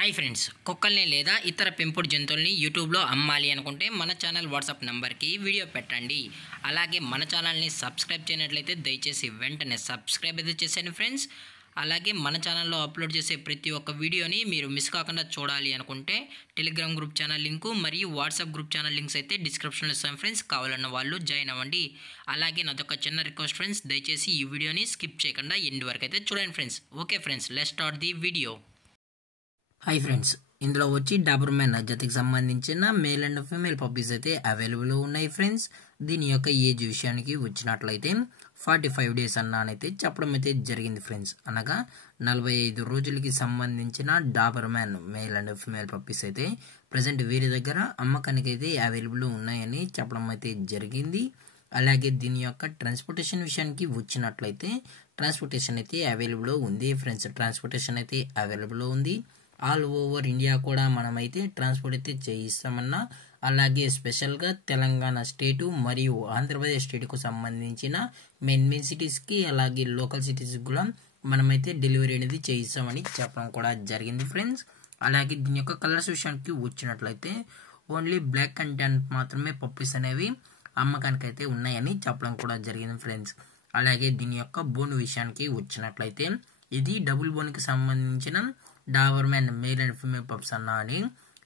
Hi friends, కుక్కల్ని లేదా ఇతర పెంపుడు జంతువుల్ని యూట్యూబ్లో అమ్మాలి అనుకుంటే మన ఛానల్ వాట్సాప్ నెంబర్కి వీడియో పెట్టండి. అలాగే మన ఛానల్ని సబ్స్క్రైబ్ చేయనట్లయితే దయచేసి వెంటనే సబ్స్క్రైబ్ అయితే చేసేయండి ఫ్రెండ్స్. అలాగే మన ఛానల్లో అప్లోడ్ చేసే ప్రతి ఒక్క వీడియోని మీరు మిస్ కాకుండా చూడాలి అనుకుంటే టెలిగ్రామ్ గ్రూప్ ఛానల్ లింకు మరియు వాట్సాప్ గ్రూప్ ఛానల్ లింక్స్ అయితే డిస్క్రిప్షన్లో ఇస్తాను ఫ్రెండ్స్. కావాలన్న వాళ్ళు జాయిన్ అవ్వండి. అలాగే నాదొక చిన్న రిక్వెస్ట్ ఫ్రెండ్స్, దయచేసి ఈ వీడియోని స్కిప్ చేయకుండా ఎండ్ వరకు అయితే చూడండి friends. Okay friends, let's start the video. Hi friends, ఇందులో వచ్చి డాబర్మెన్ జతకి సంబంధించిన మేల్ అండ్ ఫీమేల్ పప్పీస్ అయితే అవైలబుల్ ఉన్నాయి ఫ్రెండ్స్. దీని యొక్క ఏజ్ విషయానికి వచ్చినట్లయితే 45 డేస్ అన్నానైతే చెప్పడం అయితే జరిగింది ఫ్రెండ్స్. అనగా 45 రోజులకి సంబంధించిన Doberman male and female puppies అయితే ప్రజెంట్ వీరి దగ్గర అమ్మకానికి అయితే అవైలబుల్ ఉన్నాయని చెప్పడం అయితే జరిగింది. అలాగే దీని యొక్క ట్రాన్స్పోర్టేషన్ విషయానికి వచ్చినట్లయితే ట్రాన్స్పోర్టేషన్ అయితే అవైలబుల్ ఉంది ఫ్రెండ్స్. ట్రాన్స్పోర్టేషన్ అయితే అవైలబుల్ ఉంది. ఆల్ ఓవర్ ఇండియా కూడా మనమైతే ట్రాన్స్పోర్ట్ అయితే చేయిస్తామన్నా. అలాగే స్పెషల్గా తెలంగాణ స్టేటు మరియు ఆంధ్రప్రదేశ్ స్టేట్కు సంబంధించిన మెయిన్ సిటీస్కి అలాగే లోకల్ సిటీస్కి కూడా మనమైతే డెలివరీ అనేది చేయిస్తామని చెప్పడం కూడా జరిగింది ఫ్రెండ్స్. అలాగే దీని యొక్క కలర్స్ విషయానికి వచ్చినట్లయితే ఓన్లీ బ్లాక్ అండ్ ట్యాన్ మాత్రమే పప్పీస్ అనేవి అమ్మకానికి అయితే ఉన్నాయని చెప్పడం కూడా జరిగింది ఫ్రెండ్స్. అలాగే దీని యొక్క బోన్ విషయానికి వచ్చినట్లయితే ఇది డబుల్ బోన్కి సంబంధించిన Doberman male and female pups అన్న అని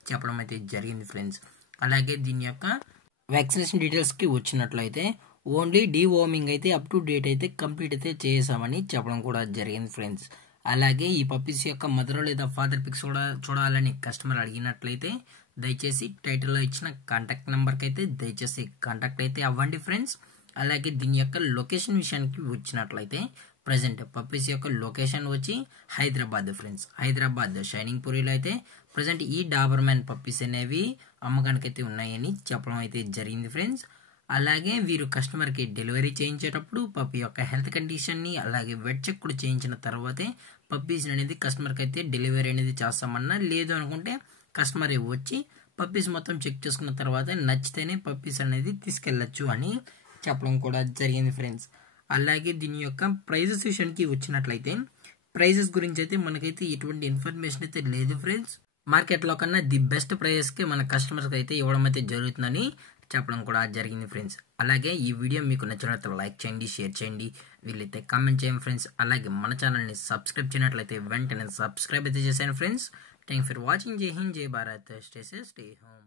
చెప్పడం అయితే జరిగింది ఫ్రెండ్స్. అలాగే దీని యొక్క వ్యాక్సినేషన్ డీటెయిల్స్కి వచ్చినట్లయితే ఓన్లీ డీవార్మింగ్ అయితే అప్ టు డేట్ అయితే కంప్లీట్ అయితే చేసామని చెప్పడం కూడా జరిగింది ఫ్రెండ్స్. అలాగే ఈ పప్పీస్ యొక్క మదర్ లేదా ఫాదర్ పిక్స్ కూడా చూడాలని కస్టమర్ అడిగినట్లయితే దయచేసి టైటిల్లో ఇచ్చిన కాంటాక్ట్ నెంబర్కి అయితే దయచేసి కాంటాక్ట్ అయితే అవ్వండి ఫ్రెండ్స్. అలాగే దీని యొక్క లొకేషన్ విషయానికి వచ్చినట్లయితే ప్రజెంట్ పప్పీస్ యొక్క లొకేషన్ వచ్చి హైదరాబాద్ ఫ్రెండ్స్. హైదరాబాద్ షైనింగ్ పూరిలో అయితే ప్రజెంట్ ఈ డాబర్మెన్ పప్పీస్ అనేవి అమ్మకానికి అయితే ఉన్నాయని చెప్పడం అయితే జరిగింది ఫ్రెండ్స్. అలాగే వీరు కస్టమర్కి డెలివరీ చేయించేటప్పుడు పప్పీ యొక్క హెల్త్ కండిషన్ని అలాగే వెట్ చెక్ కూడా చేయించిన తర్వాతే పప్పీస్ అనేది కస్టమర్కి అయితే డెలివరీ అనేది చేస్తామన్నా. లేదు అనుకుంటే కస్టమర్ వచ్చి పప్పీస్ మొత్తం చెక్ చేసుకున్న తర్వాత నచ్చితేనే పప్పీస్ అనేది తీసుకెళ్ళచ్చు అని చెప్పడం కూడా జరిగింది ఫ్రెండ్స్. అలాగే దీని యొక్క ప్రైజెస్ విషయానికి వచ్చినట్లయితే ప్రైజెస్ గురించి అయితే మనకైతే ఎటువంటి ఇన్ఫర్మేషన్ అయితే లేదు ఫ్రెండ్స్. మార్కెట్లో కన్నా ది బెస్ట్ ప్రైజెస్కి మన కస్టమర్స్కి అయితే ఇవ్వడం అయితే జరుగుతుందని చెప్పడం కూడా జరిగింది ఫ్రెండ్స్. అలాగే ఈ వీడియో మీకు నచ్చినట్లయితే లైక్ చేయండి, షేర్ చేయండి, వీళ్ళైతే కామెంట్ చేయండి ఫ్రెండ్స్. అలాగే మన ఛానల్ని సబ్స్క్రైబ్ చేయనట్లయితే వెంటనే సబ్స్క్రైబ్ అయితే చేశాను ఫ్రెండ్స్. Thank for watching. జై హింద్, జై Bharat, stay safe, stay home.